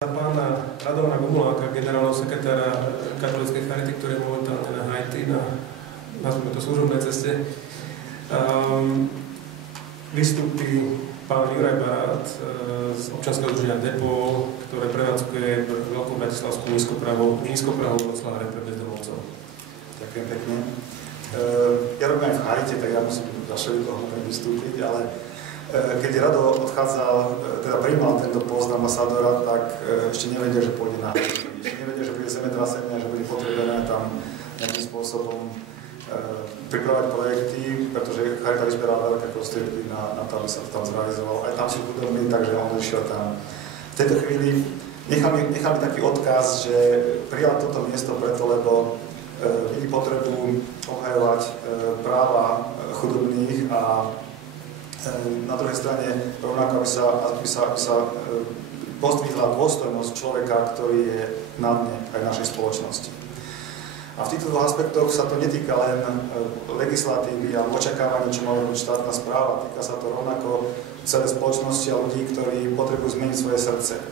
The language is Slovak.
Pána Radovana Gumuláka, generálneho sekretára katolíckej charity, ktorý je momentálne na Haiti, nazvime to služobnej ceste. Vystúpi pán Juraj Barát z občianskeho združenia DEPO, ktoré prevádzkuje veľkú bratislavskú nízkoprahovú Oclavare pre bezdomovcov. Ďakujem pekne. Ja robím aj v charite, tak ja musím zašli toho vystúpiť, ale keď Rado odchádzal, teda prijímal tento post ambasádora, tak ešte nevedel, že pôjde na Haiti. Ešte nevedel, že bude zemetrasenie a že bude potrebné tam nejakým spôsobom pripravať projekty, pretože charita vyzberala veľké prostriedky na to, aby sa to tam zrealizovalo. Aj tam sú chudobní, takže on išiel tam. V tejto chvíli nechal mi taký odkaz, že prijal toto miesto preto, lebo vidí potrebu obhajovať práva chudobných a na druhej strane rovnako, aby sa pozdvihla dôstojnosť človeka, ktorý je na dne aj našej spoločnosti. A v týchto dvoch aspektoch sa to netýka len legislatívy a očakávania, čo má robiť štátna správa. Týka sa to rovnako celej spoločnosti a ľudí, ktorí potrebujú zmeniť svoje srdce.